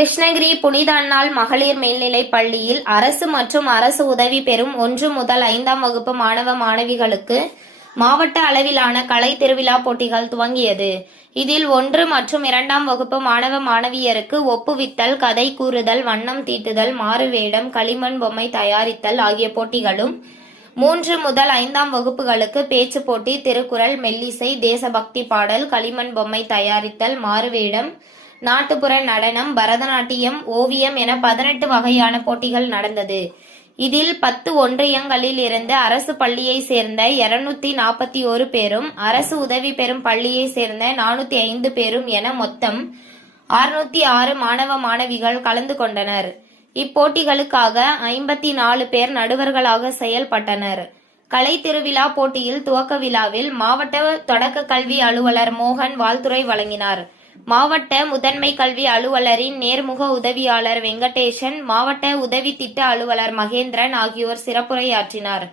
கிருஷ்ணகிரி புனித அன்னாள் மகளிர் மேல்நிலைப் பள்ளியில் அரசு மற்றும் அரசு உதவி பெறும் ஒன்று முதல் ஐந்தாம் வகுப்பு மாணவ மாணவிகளுக்கு மாவட்ட அளவிலான கலை திருவிழா போட்டிகள் துவங்கியது. இதில் ஒன்று மற்றும் இரண்டாம் வகுப்பு மாணவ மாணவியருக்கு ஒப்புவித்தல் கதை கூறுதல் வண்ணம் தீட்டுதல் மாறுவேடம் களிமண் பொம்மை தயாரித்தல் ஆகிய போட்டிகளும் மூன்று முதல் ஐந்தாம் வகுப்புகளுக்கு பேச்சு போட்டி திருக்குறள் மெல்லிசை தேசபக்தி பாடல் களிமண் பொம்மை தயாரித்தல் மாறுவேடம் நாட்டுப்புற நடனம் பரதநாட்டியம் ஓவியம் என பதினெட்டு வகையான போட்டிகள் நடந்தது. இதில் பத்து ஒன்றியங்களில் இருந்து அரசு பள்ளியை சேர்ந்த இருநூத்தி நாற்பத்தி ஒரு பேரும் அரசு உதவி பெறும் பள்ளியை சேர்ந்த நானூத்தி ஐந்து பேரும் என மொத்தம் அறுநூத்தி ஆறு மாணவ மாணவிகள் கலந்து கொண்டனர். இப்போட்டிகளுக்காக ஐம்பத்தி நாலு பேர் நடுவர்களாக செயல்பட்டனர். கலை திருவிழா போட்டியில் துவக்க விழாவில் மாவட்ட தொடக்க கல்வி அலுவலர் மோகன் வாழ்த்துறை வழங்கினார். மாவட்ட முதன்மை கல்வி அலுவலரின் நேர்முக உதவியாளர் வெங்கடேசன் மாவட்ட உதவி திட்ட அலுவலர் மகேந்திரன் ஆகியோர் சிறப்புரையாற்றினார்.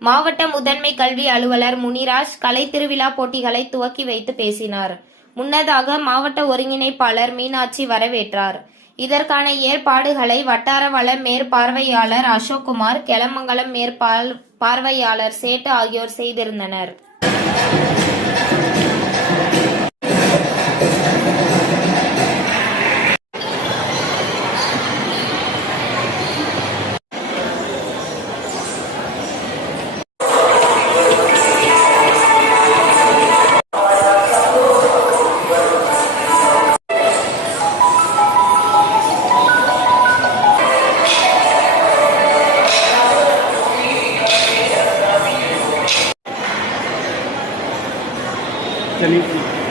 மாவட்ட முதன்மை கல்வி அலுவலர் முனிராஜ் கலை திருவிழா போட்டிகளை துவக்கி வைத்து பேசினார். முன்னதாக மாவட்ட ஒருங்கிணைப்பாளர் மீனாட்சி வரவேற்றார். இதற்கான ஏற்பாடுகளை வட்டார வள மேற்பார்வையாளர் அசோக்குமார் கெளமங்கலம் மேற்பார் பார்வையாளர் சேட்டு ஆகியோர் செய்திருந்தனர். Felipe.